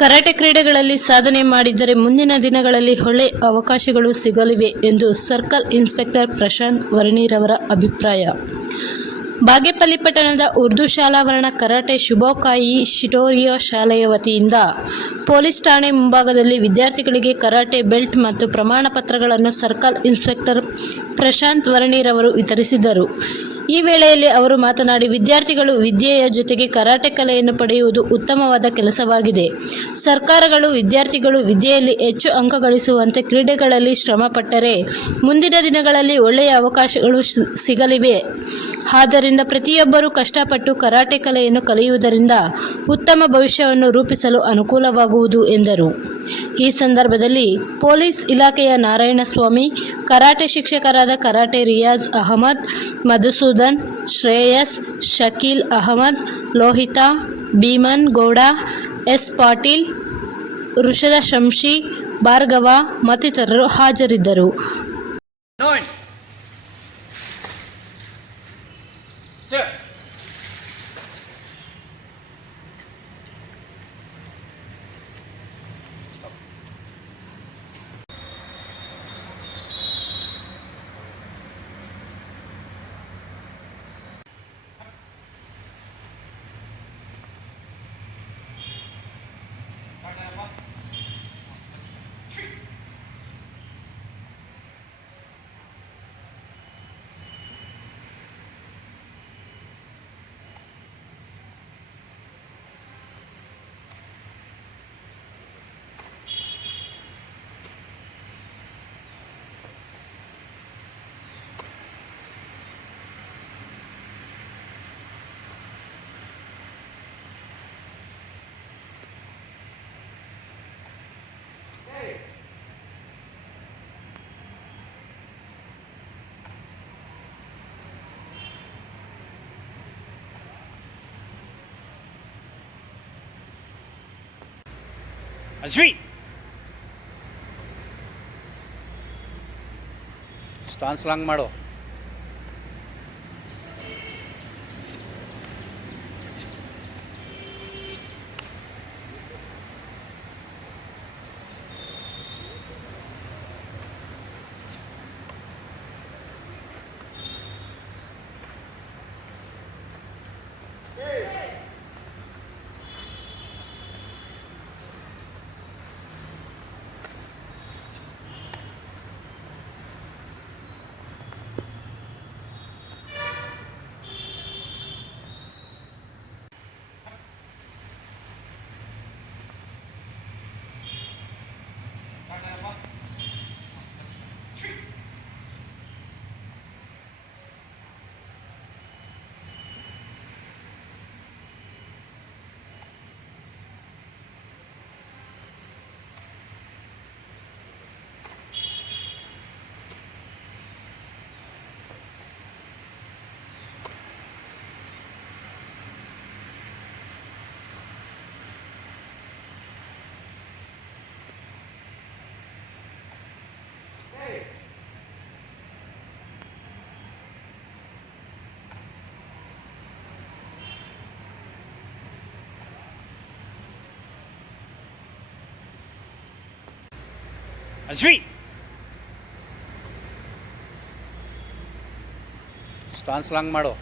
Karate ಕ್ರೀಡೆಗಳಲ್ಲಿ ಸಾಧನೆ ಮಾಡಿದ್ದರೆ ಮುಂದಿನ ದಿನಗಳಲ್ಲಿ ಒಳ್ಳೆಯ ಅವಕಾಶಗಳು ಸಿಗಲಿವೆ ಎಂದು ಸರ್ಕಲ್ ಇನ್ಸ್ಪೆಕ್ಟರ್ ಪ್ರಶಾಂತ್ ವರ್ಣಿರವರ ಅಭಿಪ್ರಾಯ. ಬಾಗೇಪಲ್ಲಿ ಪಟ್ಟಣದ ಉರ್ದು ಶಾಲಾವರಣ ಕರಾಟೆ ಶುಭೋಕಾಯಿ ಶಿಟೋರಿಯೋ ಶಾಲೆಯ ವತಿಯಿಂದ ಪೊಲೀಸ್ ಠಾಣೆ ಮುಂಭಾಗದಲ್ಲಿ ವಿದ್ಯಾರ್ಥಿಗಳಿಗೆ ಕರಾಟೆ ಬೆಲ್ಟ್ ಮತ್ತು ಪ್ರಮಾಣ ಪತ್ರಗಳನ್ನು ಸರ್ಕಲ್ ಇನ್ಸ್ಪೆಕ್ಟರ್ ಪ್ರಶಾಂತ್ ವರ್ಣಿರವರು ವಿತರಿಸಿದರು. ಈ ವೇಳೆಯಲ್ಲಿ ಅವರು ಮಾತನಾಡಿ, ವಿದ್ಯಾರ್ಥಿಗಳು ವಿದ್ಯೆಯ ಜೊತೆಗೆ ಕರಾಟೆ ಕಲೆಯನ್ನು ಪಡೆಯುವುದು ಉತ್ತಮವಾದ ಕೆಲಸವಾಗಿದೆ. ಸರ್ಕಾರಗಳು ವಿದ್ಯಾರ್ಥಿಗಳು ವಿದ್ಯೆಯಲ್ಲಿ ಹೆಚ್ಚು ಅಂಕ ಗಳಿಸುವಂತೆ ಕ್ರೀಡೆಗಳಲ್ಲಿ ಶ್ರಮಪಟ್ಟರೆ ಮುಂದಿನ ದಿನಗಳಲ್ಲಿ ಒಳ್ಳೆಯ ಅವಕಾಶಗಳು ಸಿಗಲಿವೆ. ಆದ್ದರಿಂದ ಪ್ರತಿಯೊಬ್ಬರೂ ಕಷ್ಟಪಟ್ಟು ಕರಾಟೆ ಕಲೆಯನ್ನು ಕಲಿಯುವುದರಿಂದ ಉತ್ತಮ ಭವಿಷ್ಯವನ್ನು ರೂಪಿಸಲು ಅನುಕೂಲವಾಗುವುದು ಎಂದರು. ಈ ಸಂದರ್ಭದಲ್ಲಿ ಪೊಲೀಸ್ ಇಲಾಖೆಯ ನಾರಾಯಣಸ್ವಾಮಿ, ಕರಾಟೆ ಶಿಕ್ಷಕರಾದ ಕರಾಟೆ ರಿಯಾಜ್ ಅಹಮದ್, ಮಧುಸೂದನ್, ಶ್ರೇಯಸ್, ಶಕೀಲ್ ಅಹಮದ್, ಲೋಹಿತಾ, ಭೀಮನ್ ಗೌಡ, ಎಸ್ ಪಾಟೀಲ್, ಋಷದ ಶಂಶಿ, ಭಾರ್ಗವ ಮತ್ತಿತರರು ಹಾಜರಿದ್ದರು. ಅಶ್ವಿ, ಸ್ಟಾನ್ಸ್ ಲಾಂಗ್ ಮಾಡು. ಅಶ್ವಿ, ಸ್ಟಾನ್ಸ್ ಲಾಂಗ್ ಮಾಡು.